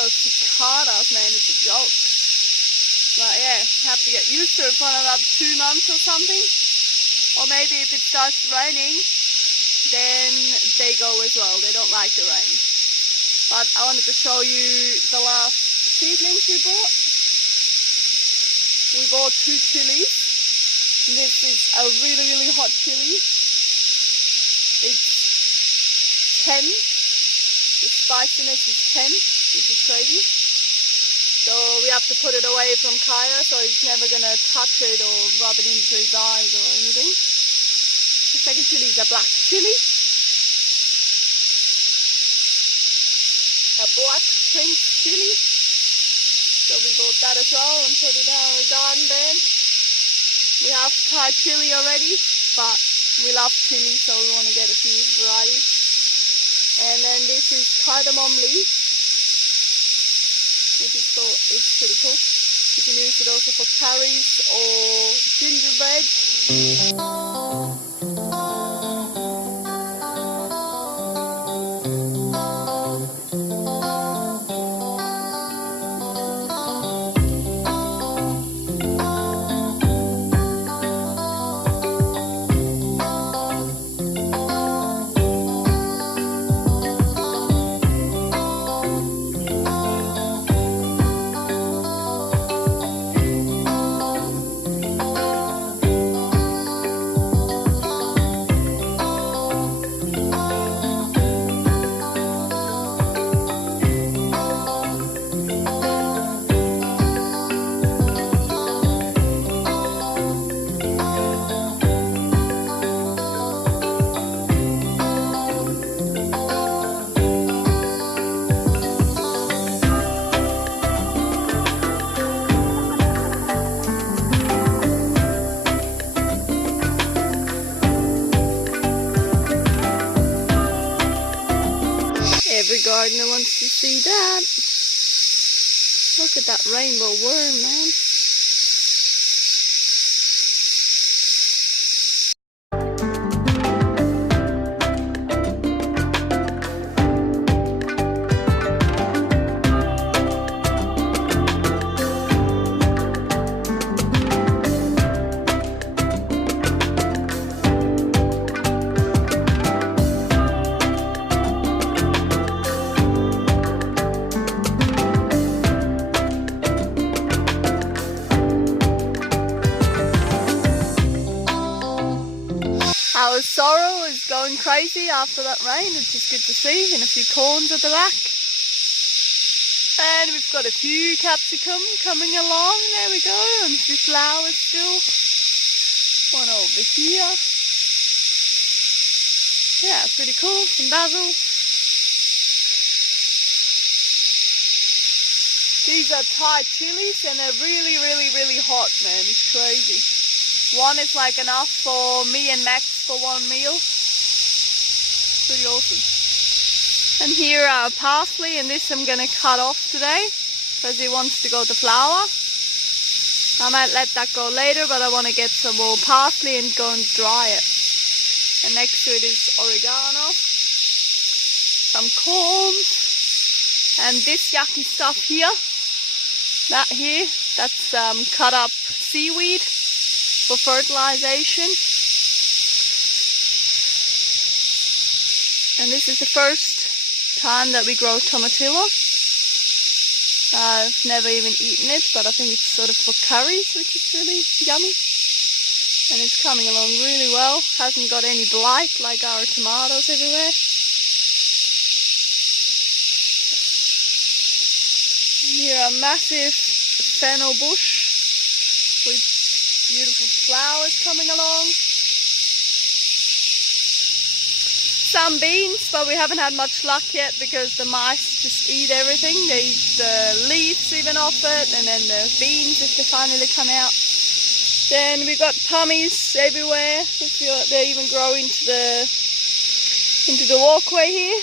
those cicadas, man, it's a joke. But yeah, have to get used to it for another 2 months or something. Or maybe if it starts raining, then they go as well. They don't like the rain. But I wanted to show you the last seedlings we bought. We bought 2 chilies. This is a really, really hot chili. It's 10. The spiciness is 10, which is crazy. So we have to put it away from Kaya, so he's never gonna touch it or rub it into his eyes or anything. The second chili is a black chili. A black prince chili. So we bought that as well and put it in our garden bed. We have Thai chili already, but we love chili, so we want to get a few varieties. And then this is cardamom leaf, which is it's pretty cool. You can use it also for curries or gingerbread. Every gardener wants to see that. Look at that rainbow worm, man. Our sorrel is going crazy after that rain, which is good to see, and a few corns at the back. And we've got a few capsicum coming along, there we go, and a few flowers still. One over here. Yeah, pretty cool, some basil. These are Thai chilies and they're really, really, really hot, man, it's crazy. One is like enough for me and Max for one meal. Pretty awesome. And here are parsley, and this I'm gonna cut off today because he wants to go to flower. I might let that go later, but I want to get some more parsley and go and dry it. And next to it is oregano, some corns, and this yucky stuff here. That here, that's cut up seaweed for fertilization. And this is the first time that we grow tomatillo. I've never even eaten it, but I think it's sort of for curries, which is really yummy. And it's coming along really well. Hasn't got any blight like our tomatoes everywhere. And here are massive fennel bush with beautiful flowers coming along. Some beans, but we haven't had much luck yet because the mice just eat everything. They eat the leaves even off it, and then the beans if they finally come out. Then we got pummies everywhere. They even grow into the walkway here.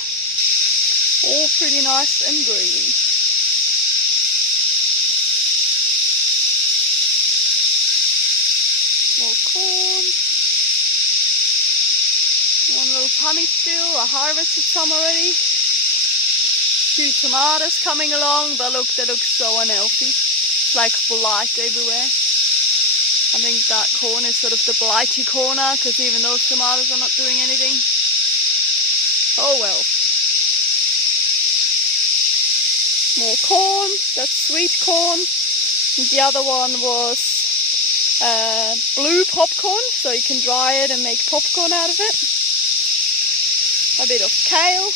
All pretty nice and green. More corn. One little pummy still. I harvested some already. few tomatoes coming along, but look, they look so unhealthy. It's like blight everywhere. I think that corner is sort of the blighty corner, because even those tomatoes are not doing anything. Oh well. More corn, that's sweet corn. And the other one was blue popcorn, so you can dry it and make popcorn out of it. A bit of kale.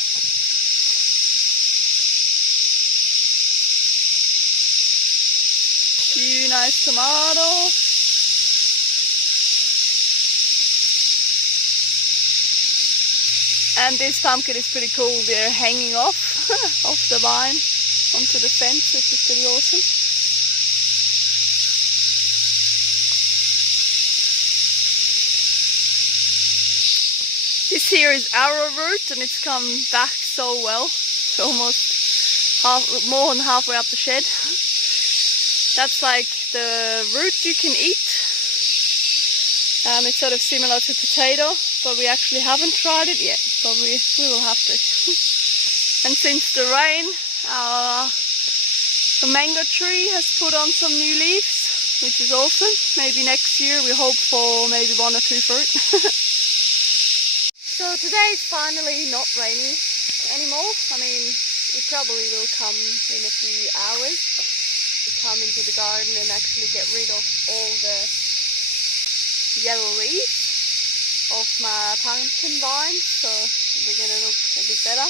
Few nice tomatoes. And this pumpkin is pretty cool. They're hanging off the vine onto the fence, which is pretty awesome. This here is arrowroot, and it's come back so well. It's almost more than halfway up the shed. That's like the root you can eat. It's sort of similar to potato, but we actually haven't tried it yet, but we will have to. And since the rain, the mango tree has put on some new leaves, which is awesome. Maybe next year we hope for maybe 1 or 2 fruit. So today it's finally not rainy anymore. I mean, it probably will come in a few hours. We come into the garden and actually get rid of all the yellow leaves of my pumpkin vines, so they're gonna look a bit better.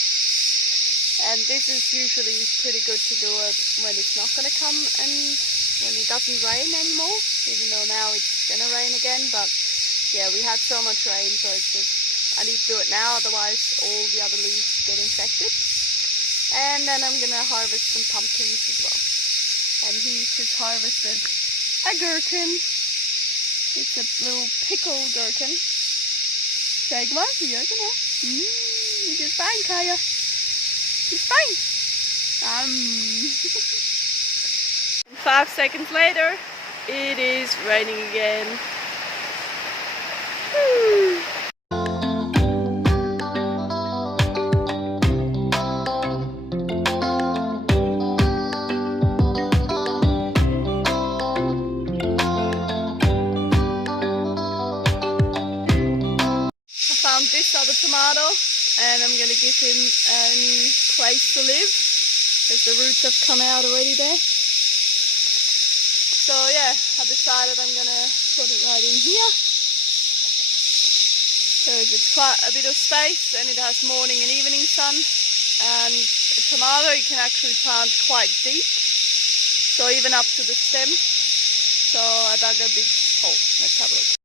And this is usually pretty good to do it when it's not gonna come and when it doesn't rain anymore, even though now it's gonna rain again. But yeah, we had so much rain, so it's just, I need to do it now, otherwise all the other leaves get infected. And then I'm gonna harvest some pumpkins as well. And he just harvested a gherkin. It's a little pickle gherkin. Kijk maar, hier, genau. Het is fijn, Kaya. Het is fijn. And 5 seconds later, it is raining again. Woo. This other tomato, and I'm gonna give him a new place to live, because the roots have come out already there. So yeah, I decided I'm gonna put it right in here, because it's quite a bit of space and it has morning and evening sun. And a tomato you can actually plant quite deep, so even up to the stem. So I dug a big hole. Let's have a look.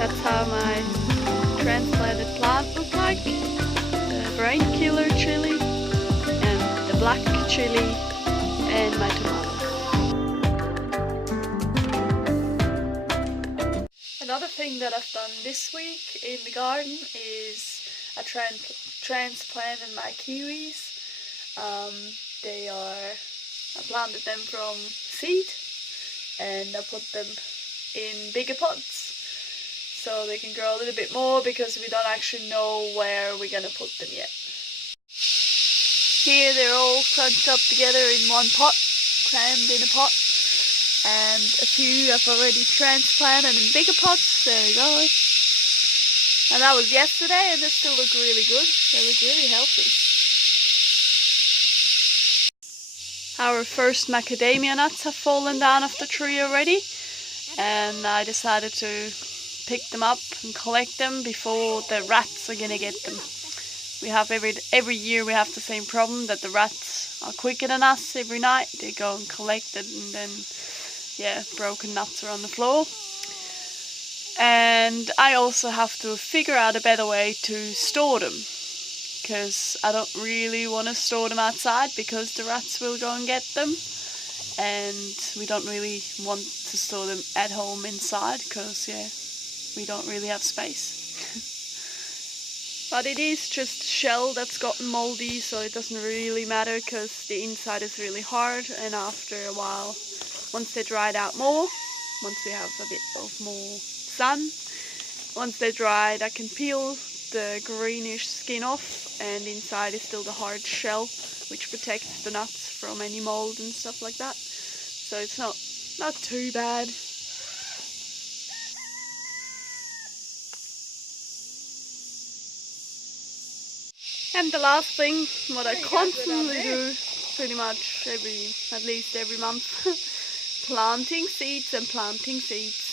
That's how my transplanted plant look like. The brain killer chili and the black chili and my tomato. Another thing that I've done this week in the garden is I transplanted my kiwis. I planted them from seed and I put them in bigger pots, so they can grow a little bit more, because we don't actually know where we're gonna put them yet. Here they're all crunched up together in one pot, crammed in a pot, and a few I've already transplanted in bigger pots. There you go. And that was yesterday, and they still look really good. They look really healthy. Our first macadamia nuts have fallen down off the tree already, and I decided to pick them up and collect them before the rats are gonna get them. We have every year we have the same problem, that the rats are quicker than us. Every night they go and collect it, and then yeah, broken nuts are on the floor. And I also have to figure out a better way to store them. because I don't really want to store them outside because the rats will go and get them, and we don't really want to store them at home inside because we don't really have space. But it is just shell that's gotten moldy, so it doesn't really matter because the inside is really hard, and after a while, once they dried out more, once we have a bit of more sun, once they're dried I can peel the greenish skin off, and inside is still the hard shell which protects the nuts from any mold and stuff like that. So it's not too bad. And the last thing, what I constantly do, pretty much at least every month, planting seeds and planting seeds.